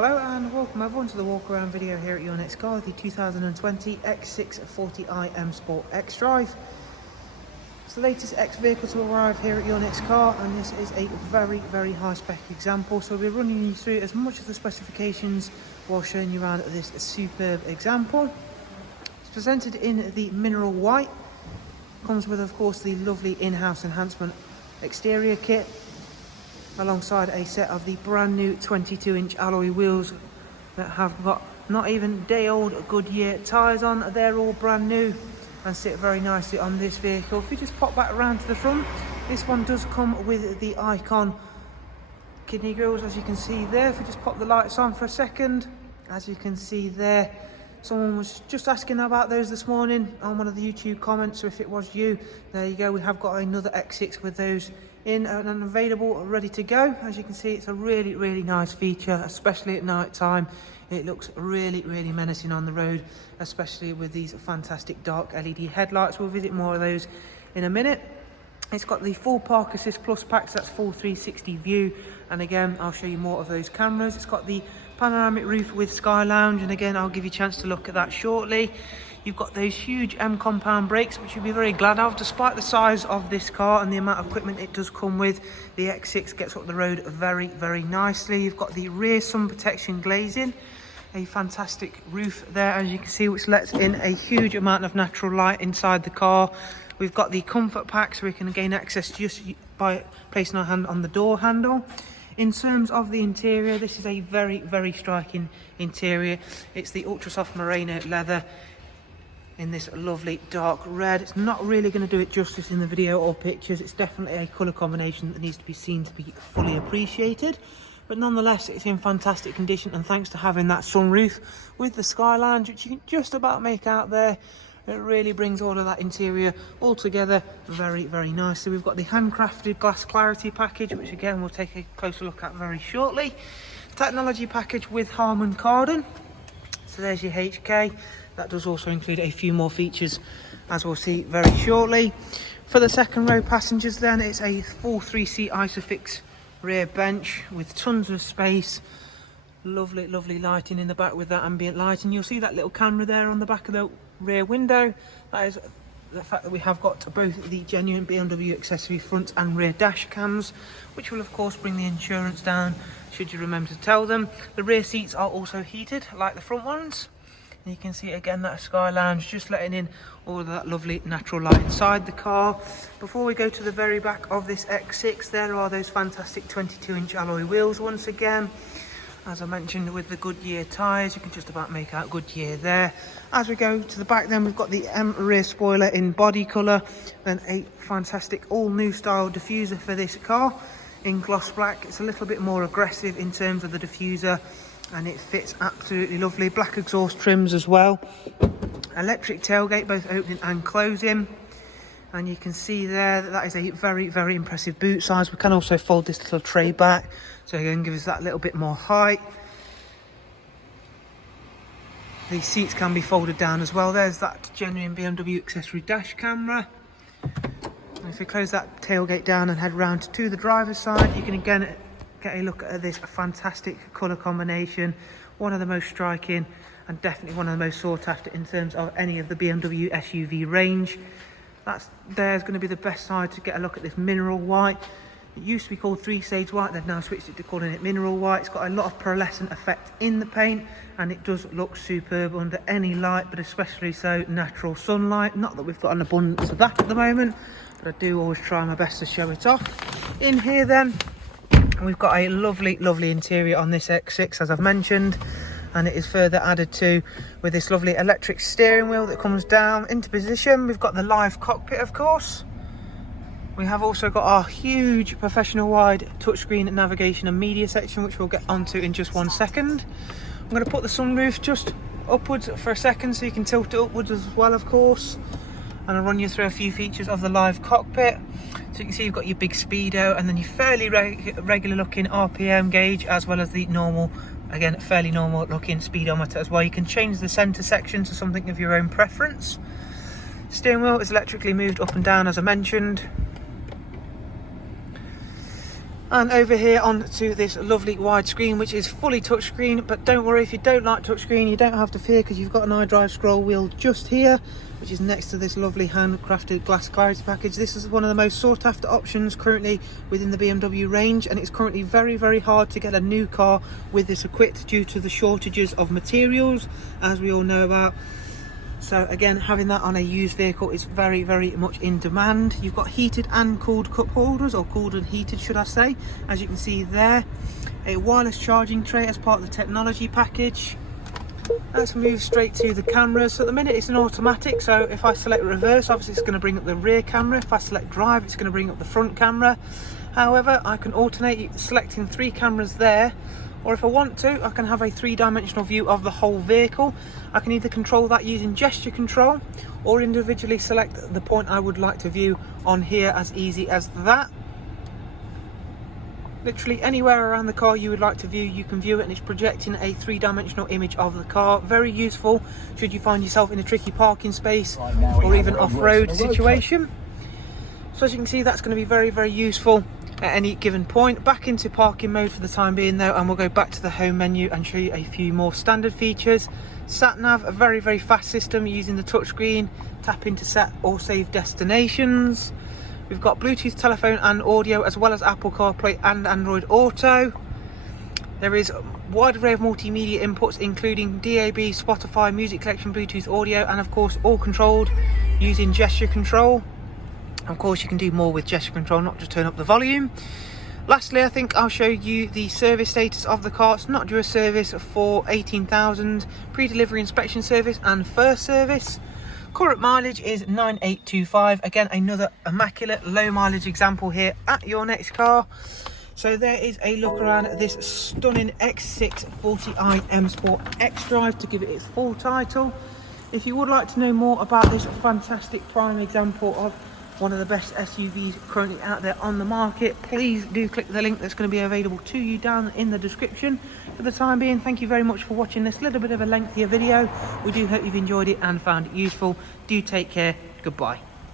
Hello and welcome everyone to the walk around video here at your next car, the 2020 X640i M Sport XDRIVE. It's the latest X vehicle to arrive here at your next car, and this is a very high spec example, so we'll be running you through as much of the specifications while showing you around this superb example. It's presented in the mineral white, comes with of course the lovely in-house enhancement exterior kit, alongside a set of the brand new 22-inch alloy wheels that have got not even day-old Goodyear tyres on. They're all brand new and sit very nicely on this vehicle. If we just pop back around to the front, this one does come with the Icon kidney grills, as you can see there. If we just pop the lights on for a second, as you can see there, someone was just asking about those this morning on one of the YouTube comments, so if it was you, there you go, we have got another X6 with those in and available, ready to go. As you can see, it's a really nice feature, especially at night time. It looks really menacing on the road, especially with these fantastic dark LED headlights. We'll visit more of those in a minute. It's got the full Park Assist Plus packs, that's full 360 view, and again I'll show you more of those cameras. It's got the panoramic roof with Sky Lounge, and again I'll give you a chance to look at that shortly. You've got those huge M compound brakes, which you'll be very glad of. Despite the size of this car and the amount of equipment it does come with, the X6 gets up the road very nicely. You've got the rear sun protection glazing, a fantastic roof there, as you can see, which lets in a huge amount of natural light inside the car. We've got the comfort pack, so we can gain access just by placing our hand on the door handle. In terms of the interior, this is a very striking interior. It's the ultra soft merino leather in this lovely dark red. It's not really going to do it justice in the video or pictures. It's definitely a colour combination that needs to be seen to be fully appreciated, but nonetheless it's in fantastic condition, and thanks to having that sunroof with the Sky Lounge, which you can just about make out there, it really brings all of that interior all together very nicely. We've got the handcrafted glass clarity package, which again we'll take a closer look at very shortly. Technology package with Harman Kardon, so there's your HK. That does also include a few more features, as we'll see very shortly. For the second row passengers then, it's a full 3-seat Isofix rear bench with tons of space. Lovely lighting in the back with that ambient lighting. You'll see that little camera there on the back of the rear window. That is the fact that we have got both the genuine BMW accessory front and rear dash cams, which will of course bring the insurance down should you remember to tell them. The rear seats are also heated like the front ones. You can see again that Sky Lounge just letting in all of that lovely natural light inside the car. Before we go to the very back of this X6, there are those fantastic 22-inch alloy wheels once again. As I mentioned, with the Goodyear tyres, you can just about make out Goodyear there. As we go to the back then, we've got the M rear spoiler in body colour, then a fantastic all new style diffuser for this car in gloss black. It's a little bit more aggressive in terms of the diffuser, and it fits absolutely lovely. Black exhaust trims as well. Electric tailgate, both opening and closing. And you can see there that is a very impressive boot size. We can also fold this little tray back, so again gives us that little bit more height. The seats can be folded down as well. There's that genuine BMW accessory dash camera. And if we close that tailgate down and head round to the driver's side, you can again get a look at this fantastic colour combination. One of the most striking and definitely one of the most sought after in terms of any of the BMW SUV range. There's going to be the best side to get a look at this mineral white. It used to be called 3-stage white, they've now switched it to calling it mineral white. It's got a lot of pearlescent effect in the paint, and it does look superb under any light, but especially so natural sunlight. Not that we've got an abundance of that at the moment, but I do always try my best to show it off. In here then, we've got a lovely interior on this X6, as I've mentioned, and it is further added to with this lovely electric steering wheel that comes down into position. We've got the live cockpit, of course. We have also got our huge professional wide touchscreen navigation and media section, which we'll get onto in just one second. I'm going to put the sunroof just upwards for a second so you can tilt it upwards as well, of course, and I'll run you through a few features of the live cockpit. So you can see you've got your big speedo, and then your fairly regular looking RPM gauge, as well as the normal, again fairly normal looking speedometer as well. You can change the center section to something of your own preference. Steering wheel is electrically moved up and down, as I mentioned. And over here onto this lovely widescreen, which is fully touchscreen. But don't worry, if you don't like touchscreen, you don't have to fear, because you've got an iDrive scroll wheel just here, which is next to this lovely handcrafted glass clarity package. This is one of the most sought after options currently within the BMW range, and it's currently very, very hard to get a new car with this equipped due to the shortages of materials, as we all know about. So again, having that on a used vehicle is very, very much in demand. You've got heated and cooled cup holders, or cooled and heated should I say, as you can see there. A wireless charging tray as part of the technology package. Let's move straight to the cameras. So at the minute it's an automatic, so if I select reverse, obviously it's going to bring up the rear camera. If I select drive, it's going to bring up the front camera. However, I can alternate selecting 3 cameras there, or if I want to, I can have a 3-dimensional view of the whole vehicle. I can either control that using gesture control, or individually select the point I would like to view on here, as easy as that. Literally anywhere around the car you would like to view, you can view it, and it's projecting a 3-dimensional image of the car. Very useful should you find yourself in a tricky parking space or even off-road situation. So as you can see, that's going to be very, very useful at any given point. Back into parking mode for the time being though, and we'll go back to the home menu and show you a few more standard features. Sat nav, a very, very fast system using the touchscreen. Tap in to set or save destinations. We've got Bluetooth, telephone and audio, as well as Apple CarPlay and Android Auto. There is a wide array of multimedia inputs, including DAB, Spotify, music collection, Bluetooth audio, and of course all controlled using gesture control. Of course, you can do more with gesture control, not just turn up the volume. Lastly, I think I'll show you the service status of the car. It's not due a service for 18,000, pre-delivery inspection service and first service. Current mileage is 9825. Again, another immaculate low mileage example here at your next car. So there is a look around at this stunning X640i M Sport XDRIVE, to give it its full title. If you would like to know more about this fantastic prime example of one of the best SUVs currently out there on the market, please do click the link that's going to be available to you down in the description. For the time being, thank you very much for watching this little bit of a lengthier video. We do hope you've enjoyed it and found it useful. Do take care. Goodbye.